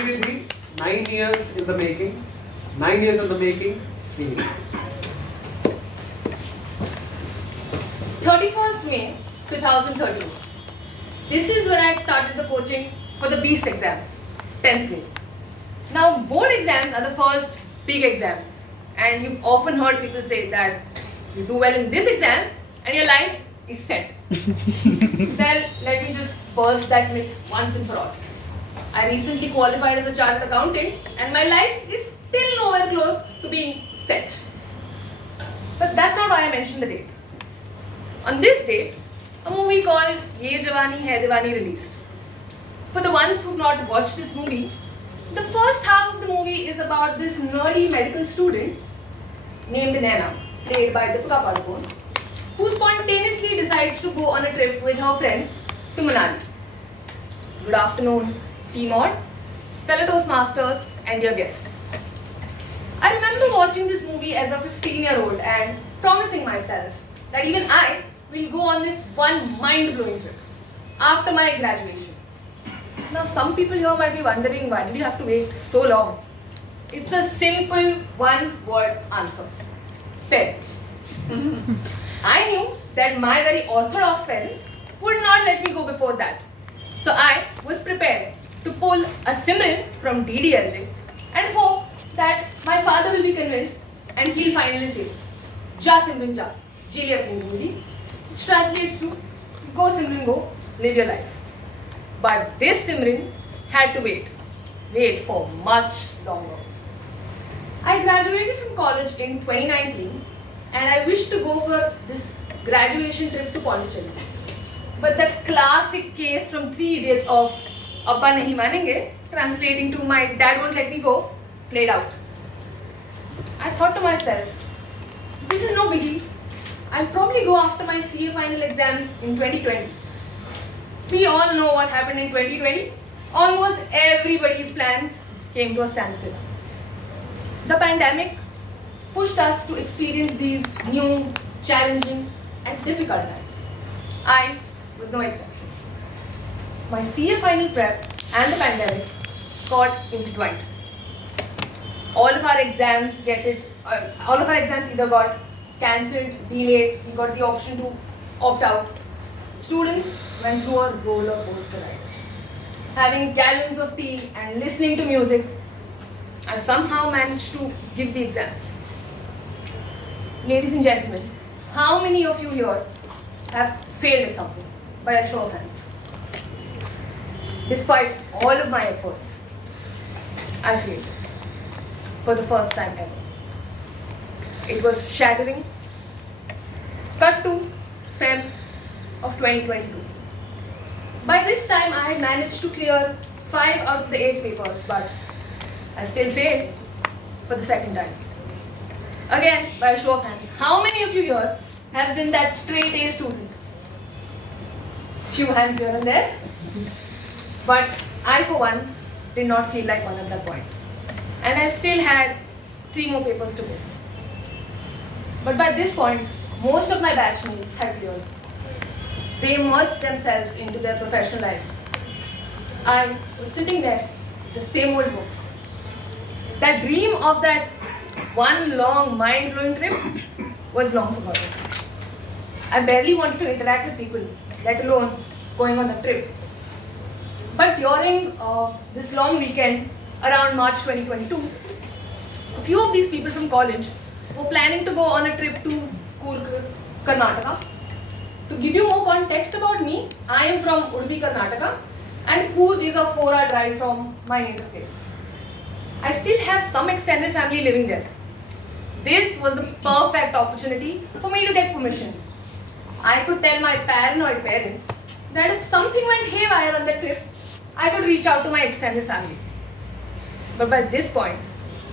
Shreenidhi, 9 years in the making. 9 years in the making, Shreenidhi. 31st May 2013. This is when I started the coaching for the Beast exam, 10th grade. Now, board exams are the first big exam, and you've often heard people say that you do well in this exam and your life is set. Well, let me just burst that myth once and for all. I recently qualified as a chartered accountant, and my life is still nowhere close to being set. But that's not why I mentioned the date. On this date, a movie called Ye Jawani Hai Diwani released. For the ones who've not watched this movie, the first half of the movie is about this nerdy medical student named Naina, played by Deepika Padukone, who spontaneously decides to go on a trip with her friends to Manali. Good afternoon, team on, fellow Toastmasters and dear guests. I remember watching this movie as a 15-year-old and promising myself that even I will go on this one mind-blowing trip after my graduation. Now, some people here might be wondering, why did you have to wait so long? It's a simple one-word answer. Parents. I knew that my very orthodox parents would not let me go before that. So I was prepared to pull a Simran from DDLJ and hope that my father will be convinced and he'll finally say, Ja Simran ja, ji liye apni zindagi. Which translates to, go Simran go, live your life. But this Simran had to wait for much longer. I graduated from college in 2019 and I wished to go for this graduation trip to Pondicherry. But that classic case from Three Idiots of Appa Nahi Manenge, translating to my dad won't let me go, played out. I thought to myself, this is no biggie. I'll probably go after my CA final exams in 2020. We all know what happened in 2020. Almost everybody's plans came to a standstill. The pandemic pushed us to experience these new, challenging and difficult times. I was no exception. My CA final prep and the pandemic got intertwined. All of our exams either got cancelled, delayed, we got the option to opt out. Students went through a roller coaster ride. Having gallons of tea and listening to music, I somehow managed to give the exams. Ladies and gentlemen, how many of you here have failed at something? By a show of hands. Despite all of my efforts, I failed. For the first time ever. It was shattering. Cut to Feb of 2022. By this time, I had managed to clear 5 out of the 8 papers, but I still failed for the second time. Again, by a show of hands, how many of you here have been that straight A student? Few hands here and there. But I, for one, did not feel like one at that point. And I still had 3 more papers to go. But by this point, most of my batchmates had cleared. They immersed themselves into their professional lives. I was sitting there with the same old books. That dream of that one long mind-blowing trip was long forgotten. I barely wanted to interact with people, let alone going on the trip. But during this long weekend, around March 2022, a few of these people from college were planning to go on a trip to Coorg, Karnataka. To give you more context about me, I am from Udupi, Karnataka, and Coorg is a 4-hour drive from my native place. I still have some extended family living there. This was the perfect opportunity for me to get permission. I could tell my paranoid parents that if something went haywire on that trip, I could reach out to my extended family. But by this point,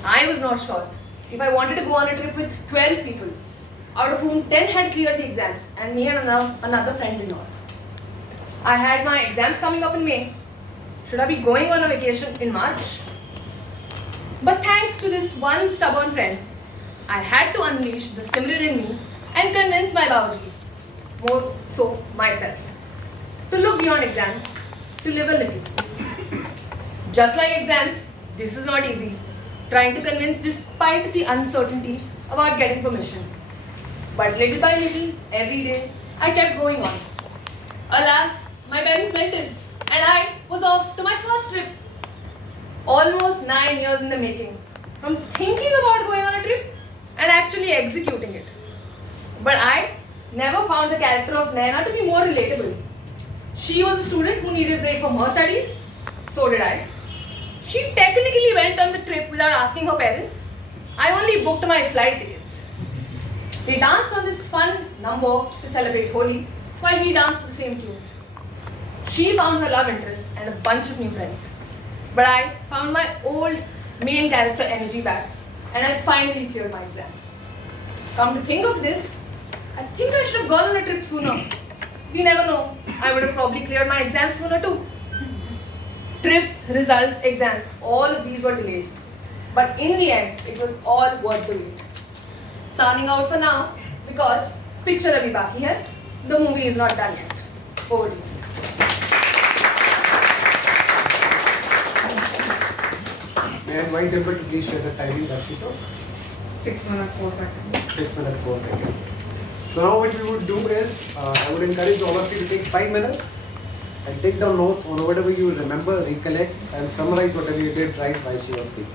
I was not sure if I wanted to go on a trip with 12 people, out of whom 10 had cleared the exams and me and another friend did not. I had my exams coming up in May. Should I be going on a vacation in March? But thanks to this one stubborn friend, I had to unleash the Simran in me and convince my Babaji, more so myself, to look beyond exams, to live a little. Just like exams, this is not easy. Trying to convince despite the uncertainty about getting permission. But little by little, every day, I kept going on. Alas, my parents melted and I was off to my first trip. Almost 9 years in the making. From thinking about going on a trip and actually executing it. But I never found the character of Naina to be more relatable. She was a student who needed a break from her studies. So did I. She technically went on the trip without asking her parents. I only booked my flight tickets. We danced on this fun number to celebrate Holi while we danced to the same tunes. She found her love interest and a bunch of new friends. But I found my old main character energy back and I finally cleared my exams. Come to think of this, I think I should have gone on a trip sooner. We never know, I would have probably cleared my exams sooner too. Trips, results, exams, all of these were delayed. But in the end, it was all worth the wait. Signing out for now because picture abhi baki hai. The movie is not done yet. Over to you. May I invite Dimple to please share the timing that she took? 6 minutes, 4 seconds. 6 minutes, 4 seconds. So now what we would do is, I would encourage all of you to take 5 minutes and take down notes on whatever you remember, recollect and summarize whatever you did right while she was speaking.